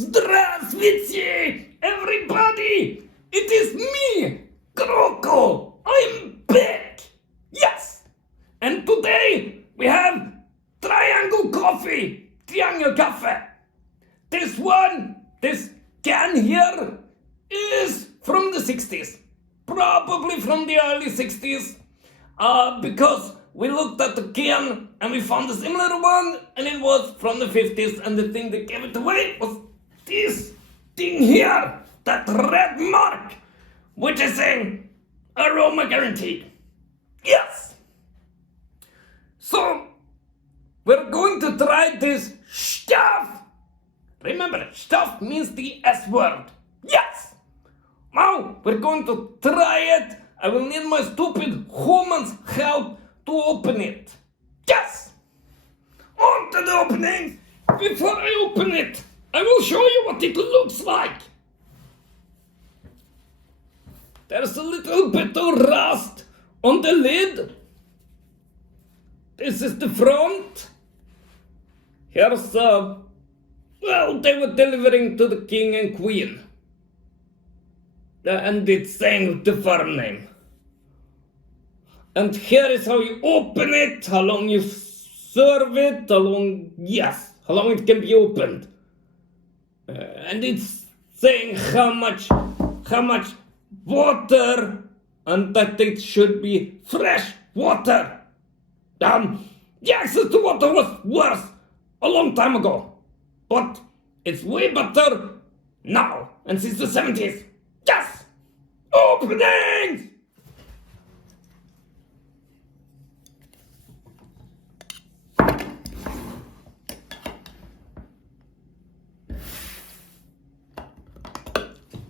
Здравствуйте, everybody! It is me, Croco. I'm back. Yes. And today we have triangle coffee, triangle kaffe. This can here is from the 60s. Probably from the early 60s. Because we looked at the can and we found a similar one and it was from the 50s, and the thing that gave it away was this thing here, that red mark, which is saying aroma guaranteed. Yes! So, we're going to try this stuff. Remember, stuff means the S word. Yes! Now, we're going to try it. I will need my stupid woman's help to open it. Yes! On to the opening. Before I open it, I will show you what it looks like. There's a little bit of rust on the lid. This is the front. Here's well, they were delivering to the king and queen. And it's saying the firm name. And here is how you open it, how long you serve it, how long it can be opened. And it's saying how much water, and that it should be fresh water. The access to water was worse a long time ago, but it's way better now and since the 70s. Yes! Openings!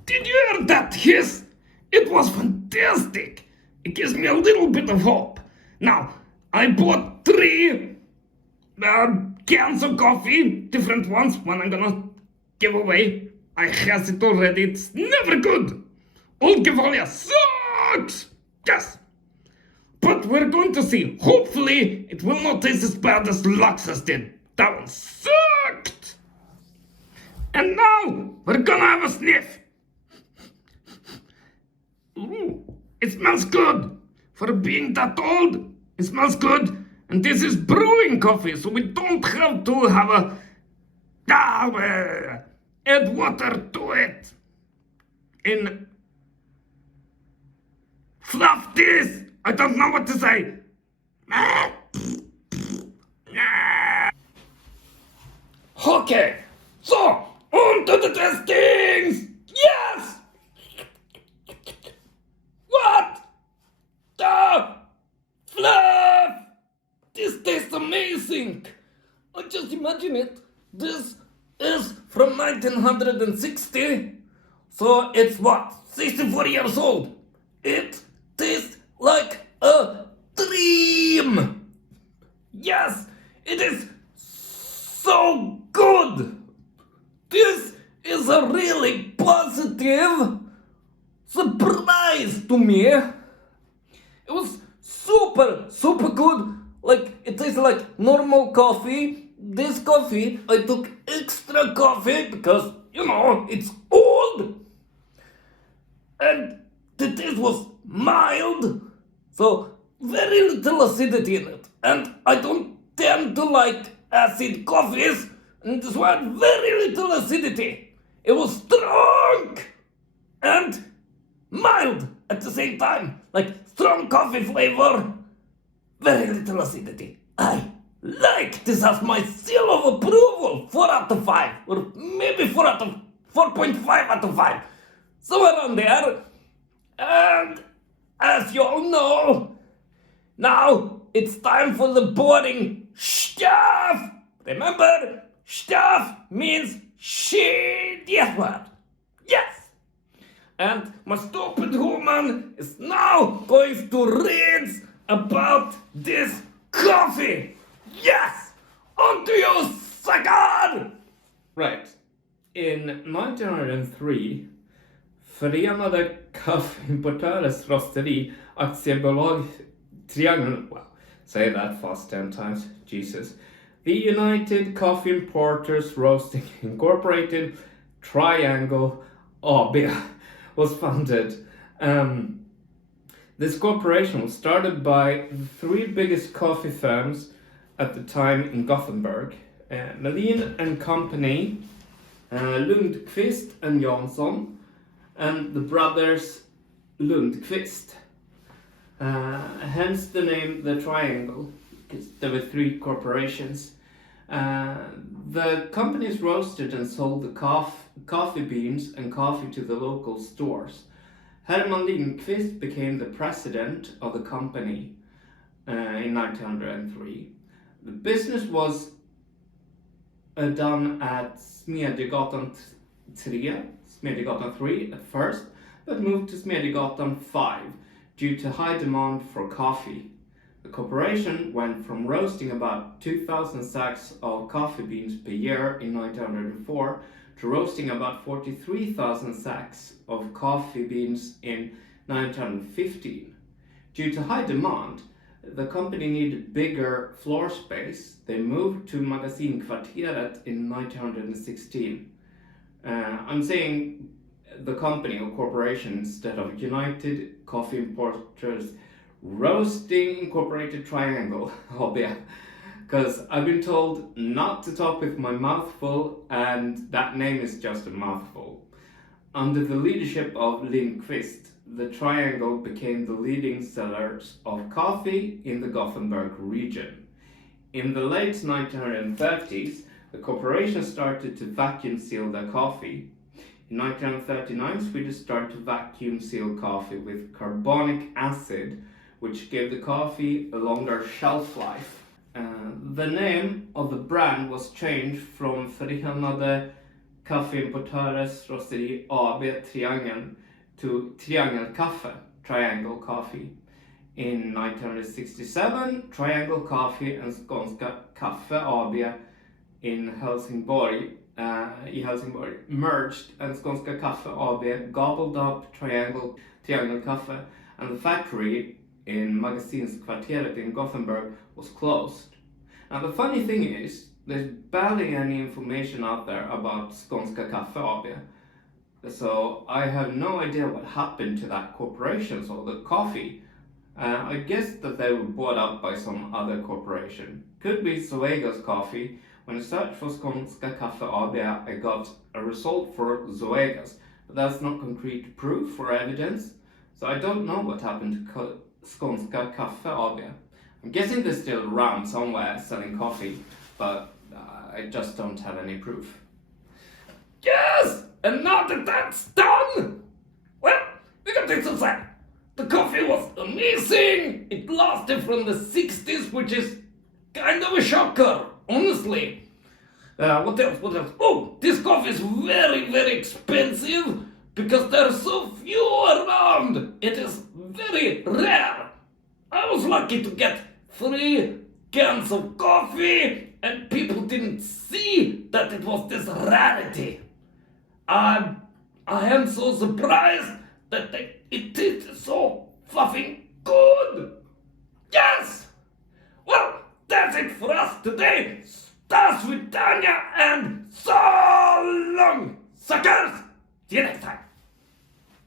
Did you hear that hiss? It was fantastic. It gives me a little bit of hope. Now, I bought 3 cans of coffee, different ones. One I'm gonna give away. I has it already. It's never good. Oldcoffee sucks. Yes. But we're going to see. Hopefully, it will not taste as bad as Luxus did. That one sucked. And now, we're gonna have a sniff. Ooh, it smells good. For being that old, it smells good. And this is brewing coffee, so we don't have to have add water to it. In fluff this. I don't know what to say. Okay, so on to the testings. Yes. What the fluff? This tastes amazing. I just imagine it. This is from 1960. So it's what? 64 years old. It tastes like a dream. Yes, it is so good. This is a really positive surprise to me. It was super good. Like, it tastes like normal coffee. This coffee, I took extra coffee because, it's old. And the taste was mild. So, very little acidity in it. And I don't tend to like acid coffees. And this one, very little acidity. It was strong and mild at the same time. Like, strong coffee flavor, very little acidity. I like this as my seal of approval. 4 out of 5. Or maybe 4.5 out of 5. Somewhere around there. And as you all know, now it's time for the boring stuff. Remember, stuff means shit. Yes, word. Yes. And my stupid woman is now going to read about this coffee. Yes! On to you, sucker! Right. In 1903, Förenade Kaffeimportörers Rosteri Aktiebolag Triangel, wow, say that fast 10 times, Jesus. The United Coffee Importers Roasting Incorporated Triangle AB was founded. This corporation was started by the three biggest coffee firms at the time in Gothenburg. Melin and Company, Lundqvist and Jansson, and the brothers Lundqvist. Hence the name the Triangle, because there were three corporations. The companies roasted and sold the coffee beans and coffee to the local stores. Herman Lindqvist became the president of the company in 1903. The business was done at Smedjegatan 3 at first, but moved to Smedjegatan 5 due to high demand for coffee. The corporation went from roasting about 2,000 sacks of coffee beans per year in 1904 to roasting about 43,000 sacks of coffee beans in 1915. Due to high demand, the company needed bigger floor space. They moved to Magasinkvarteret in 1916. I'm saying the company or corporation instead of United Coffee Importers Roasting Incorporated Triangle, because I've been told not to talk with my mouth full, and that name is just a mouthful. Under the leadership of Lindqvist, the Triangle became the leading sellers of coffee in the Gothenburg region. In the late 1930s, the corporation started to vacuum seal their coffee. In 1939, Sweden started to vacuum seal coffee with carbonic acid, which gave the coffee a longer shelf life. The name of the brand was changed from Förenade Kaffeimportörers Rosteri AB Triangel to Triangel Kaffe, Triangle Coffee. In 1967, Triangle Coffee and Skånska Kaffe AB in Helsingborg merged, and Skånska Kaffe AB gobbled up Triangle Kaffe, and the factory in Magasinskvarteret in Gothenburg was closed. Now the funny thing is, there's barely any information out there about Skånska Kaffe AB. So I have no idea what happened to that corporation, so the coffee. I guess that they were bought up by some other corporation. Could be Zoega's coffee. When I searched for Skånska Kaffe AB, I got a result for Zoega's, but that's not concrete proof or evidence. So I don't know what happened to Skånska Kaffe AB. I'm guessing they're still around somewhere selling coffee, but I just don't have any proof. Yes! And now that that's done, well, we got this to say. The coffee was amazing! It lasted from the 60s, which is kind of a shocker, honestly. What else? Oh, this coffee is very, very expensive because there are so few around. It is very rare. I was lucky to get 3 cans of coffee and people didn't see that it was this rarity. I am so surprised that it tasted so fucking good. Yes! Well, that's it for us today. Stas with Tanya and so long, suckers! See you next time.